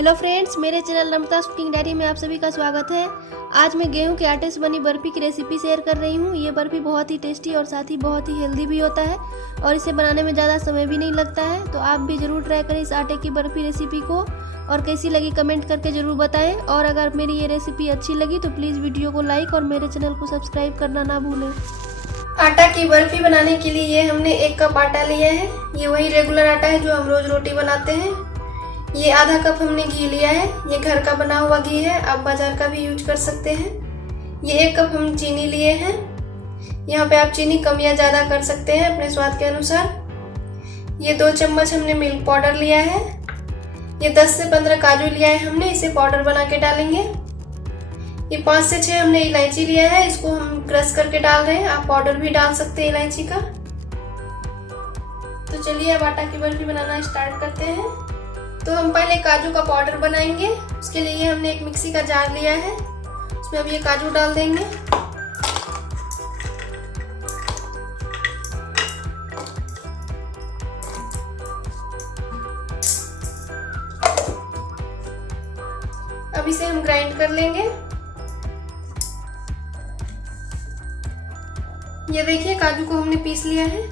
Hello friends, मेरे channel नमताज cooking diary में आप सभी का स्वागत है। आज मैं गेहूं के आटे से बनी बर्फ़ी की रेसिपी शेयर कर रही हूं। ये बर्फ़ी बहुत ही टेस्टी और साथ ही बहुत ही हेल्दी भी होता है और इसे बनाने में ज़्यादा समय भी नहीं लगता है। तो आप भी ज़रूर ट्राई करें इस आटे की बर्फ़ी रेसिपी को और कैसी लगी कमेंट करके ज़रूर बताएँ। और अगर मेरी ये रेसिपी अच्छी लगी तो प्लीज़ वीडियो को लाइक और मेरे चैनल को सब्सक्राइब करना ना भूलें। आटा की बर्फ़ी बनाने के लिए ये हमने 1 कप आटा लिया है। ये वही रेगुलर आटा है जो हम रोज़ रोटी बनाते हैं। ये आधा कप हमने घी लिया है। ये घर का बना हुआ घी है, आप बाजार का भी यूज कर सकते हैं। ये 1 कप हम चीनी लिए हैं। यहाँ पे आप चीनी कम या ज़्यादा कर सकते हैं अपने स्वाद के अनुसार। ये 2 चम्मच हमने मिल्क पाउडर लिया है। ये 10 से 15 काजू लिया है हमने, इसे पाउडर बना के डालेंगे। ये 5 से 6 हमने इलायची लिया है, इसको हम क्रश करके डाल रहे हैं। आप पाउडर भी डाल सकते हैं इलायची का। तो चलिए अब आटा की बर्फी बनाना स्टार्ट करते हैं। तो हम पहले काजू का पाउडर बनाएंगे। उसके लिए हमने एक मिक्सी का जार लिया है, उसमें अब ये काजू डाल देंगे। अब इसे हम ग्राइंड कर लेंगे। ये देखिए काजू को हमने पीस लिया है।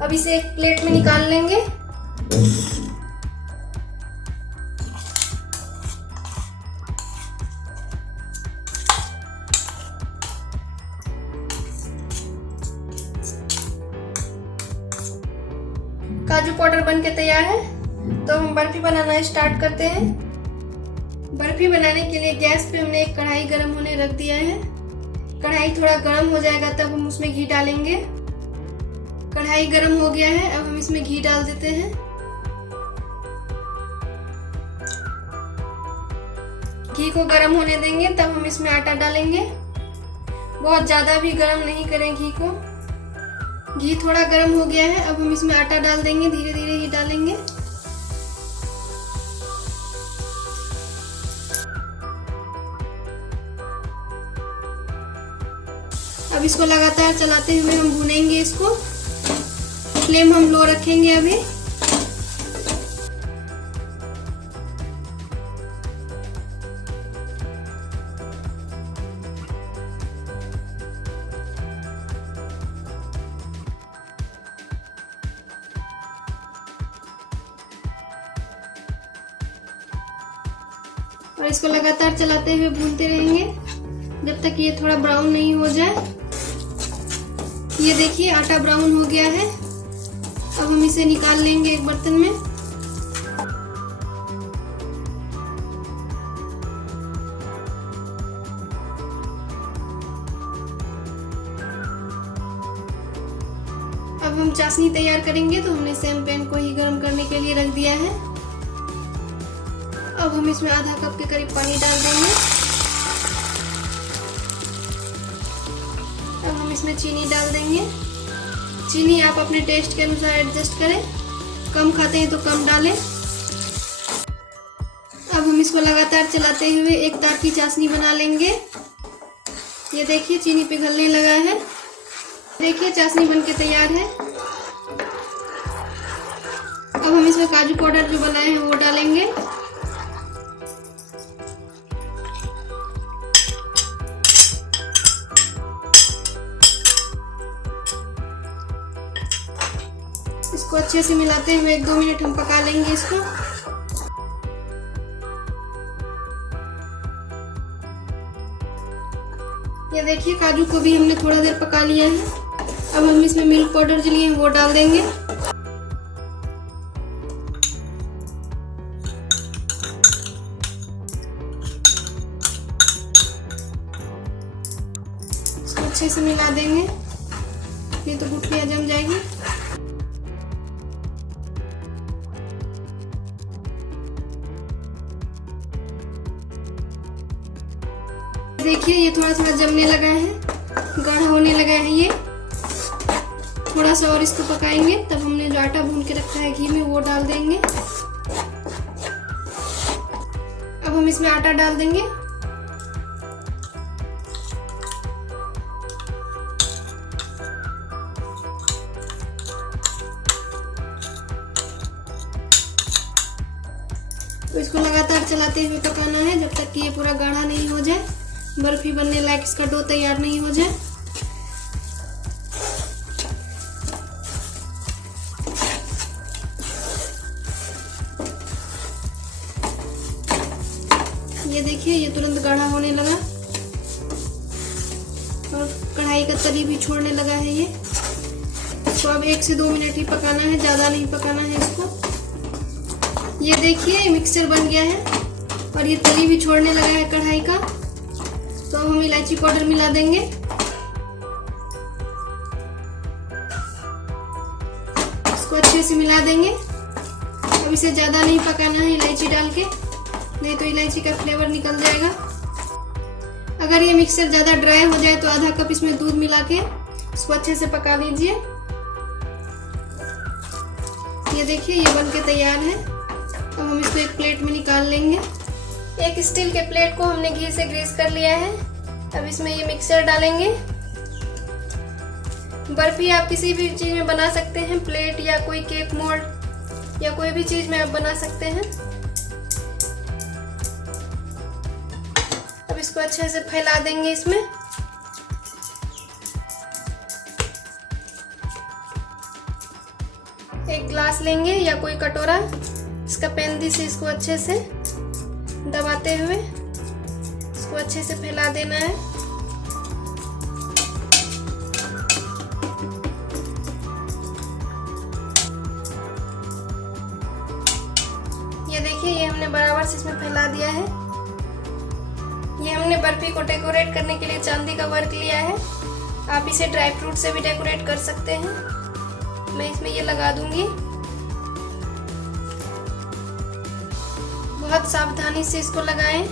अब इसे एक प्लेट में निकाल लेंगे। काजू पाउडर बन के तैयार है। तो हम बर्फी बनाना स्टार्ट करते हैं। बर्फी बनाने के लिए गैस पे हमने एक कढ़ाई गर्म होने रख दिया है। कढ़ाई थोड़ा गर्म हो जाएगा तब हम उसमें घी डालेंगे। कढ़ाई गर्म हो गया है, अब हम इसमें घी डाल देते हैं। घी को गर्म होने देंगे तब हम इसमें आटा डालेंगे। बहुत ज्यादा भी गर्म नहीं करें घी को। घी थोड़ा गर्म हो गया है, अब हम इसमें आटा डाल देंगे। धीरे धीरे ही डालेंगे। अब इसको लगातार चलाते हुए हम भूनेंगे इसको। फ्लेम हम लो रखेंगे अभी। और इसको लगातार चलाते हुए भूनते रहेंगे जब तक ये थोड़ा ब्राउन नहीं हो जाए। ये देखिए आटा ब्राउन हो गया है। अब हम इसे निकाल लेंगे एक बर्तन में। अब हम चाशनी तैयार करेंगे। तो हमने सेम पैन को ही गर्म करने के लिए रख दिया है। अब हम इसमें आधा कप के करीब पानी डाल देंगे। अब हम इसमें चीनी डाल देंगे। चीनी आप अपने टेस्ट के अनुसार एडजस्ट करें, कम खाते हैं तो कम डालें। अब हम इसको लगातार चलाते हुए एक तार की चाशनी बना लेंगे। ये देखिए चीनी पिघलने लगा है। देखिए चाशनी बनके तैयार है। अब हम इसमें काजू पाउडर जो बनाए हैं वो डालेंगे। इसको अच्छे से मिलाते हुए 1-2 मिनट हम पका लेंगे इसको। ये देखिए काजू को भी हमने थोड़ा देर पका लिया है। अब हम इसमें मिल्क पाउडर जो लिए हैं वो डाल देंगे। इसको अच्छे से मिला देंगे, ये तो गुठलियां जम जाएगी। देखिए ये थोड़ा थोड़ा जमने लगा है, गाढ़ा होने लगा है। ये थोड़ा सा और इसको पकाएंगे। तब हमने जो आटा भून के रखा है घी में वो डाल देंगे। अब हम इसमें आटा डाल देंगे। तो इसको लगातार चलाते हुए पकाना है जब तक कि ये पूरा गाढ़ा नहीं हो जाए, बर्फी बनने लायक इसका डो तैयार नहीं हो जाए। ये देखिए ये तुरंत गाढ़ा होने लगा और कढ़ाई का तली भी छोड़ने लगा है। ये इसको अब 1 से 2 मिनट ही पकाना है, ज़्यादा नहीं पकाना है इसको। ये देखिए मिक्सचर बन गया है और ये तली भी छोड़ने लगा है कढ़ाई का। तो अब हम इलायची पाउडर मिला देंगे। इसको अच्छे से मिला देंगे। अब इसे ज़्यादा नहीं पकाना है इलायची डाल के, नहीं तो इलायची का फ्लेवर निकल जाएगा। अगर ये मिक्सचर ज़्यादा ड्राई हो जाए तो आधा कप इसमें दूध मिला के इसको अच्छे से पका लीजिए। ये देखिए ये बन के तैयार है। अब हम इसको एक प्लेट में निकाल लेंगे। एक स्टील के प्लेट को हमने घी से ग्रीस कर लिया है। अब इसमें ये मिक्सचर डालेंगे। बर्फी आप किसी भी चीज़ में बना सकते हैं, प्लेट या कोई केक मोल्ड या कोई भी चीज़ में आप बना सकते हैं। अब इसको अच्छे से फैला देंगे इसमें। एक ग्लास लेंगे या कोई कटोरा, इसका पेंदी से इसको अच्छे से दबाते हुए इसको अच्छे से फैला देना है। ये देखिए ये हमने बराबर से इसमें फैला दिया है। ये हमने बर्फी को डेकोरेट करने के लिए चांदी का वर्क लिया है। आप इसे ड्राई फ्रूट से भी डेकोरेट कर सकते हैं। मैं इसमें ये लगा दूंगी। बहुत सावधानी से इसको लगाएं।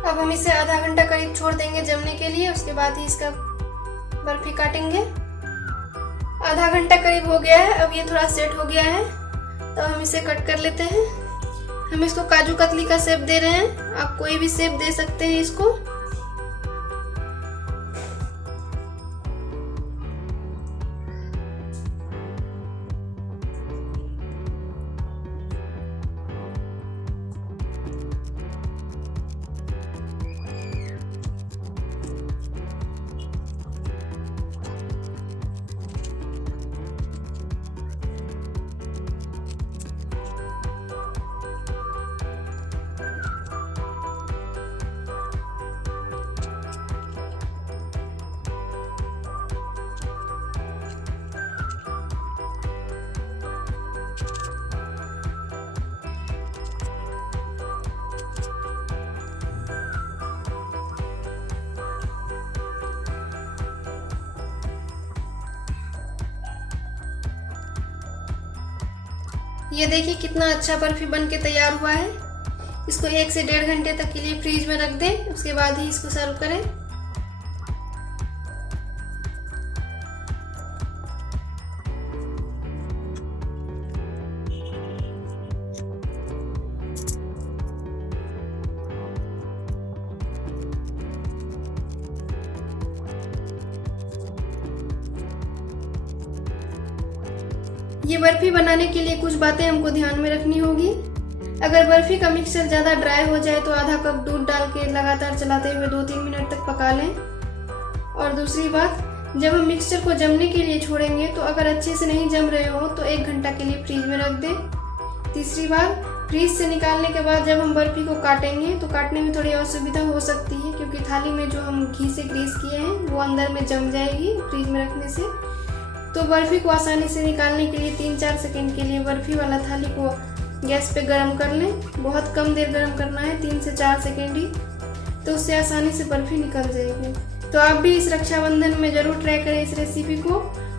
अब हम इसे आधा घंटा करीब छोड़ देंगे जमने के लिए, उसके बाद ही इसका बर्फी काटेंगे। आधा घंटा करीब हो गया है। अब ये थोड़ा सेट हो गया है तो हम इसे कट कर लेते हैं। हम इसको काजू कतली का शेप दे रहे हैं, आप कोई भी शेप दे सकते हैं इसको। ये देखिए कितना अच्छा बर्फी बन के तैयार हुआ है। इसको 1 से 1.5 घंटे तक के लिए फ्रीज में रख दें, उसके बाद ही इसको सर्व करें। ये बर्फी बनाने के लिए कुछ बातें हमको ध्यान में रखनी होगी। अगर बर्फी का मिक्सचर ज़्यादा ड्राई हो जाए तो आधा कप दूध डाल के लगातार चलाते हुए 2-3 मिनट तक पका लें। और दूसरी बात, जब हम मिक्सचर को जमने के लिए छोड़ेंगे तो अगर अच्छे से नहीं जम रहे हो तो 1 घंटा के लिए फ्रीज में रख दें। तीसरी बात, फ्रीज से निकालने के बाद जब हम बर्फी को काटेंगे तो काटने में थोड़ी असुविधा हो सकती है, क्योंकि थाली में जो हम घी से ग्रीस किए हैं वो अंदर में जम जाएगी फ्रीज में रखने से। तो बर्फी को आसानी से निकालने के लिए 3-4 सेकंड के लिए बर्फी वाला थाली को गैस पे गरम कर लें। बहुत कम देर गरम करना है, 3 से 4 सेकंड ही, तो उससे आसानी से बर्फी निकल जाएगी। तो आप भी इस रक्षाबंधन में ज़रूर ट्राई करें इस रेसिपी को,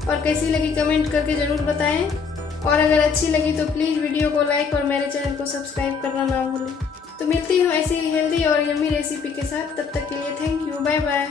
और कैसी लगी कमेंट करके ज़रूर बताएं। और अगर अच्छी लगी तो प्लीज़ वीडियो को लाइक और मेरे चैनल को सब्सक्राइब करना ना भूलें। तो मिलती हूँ ऐसी ही हेल्दी और यम्मी रेसिपी के साथ। तब तक के लिए थैंक यू, बाय बाय।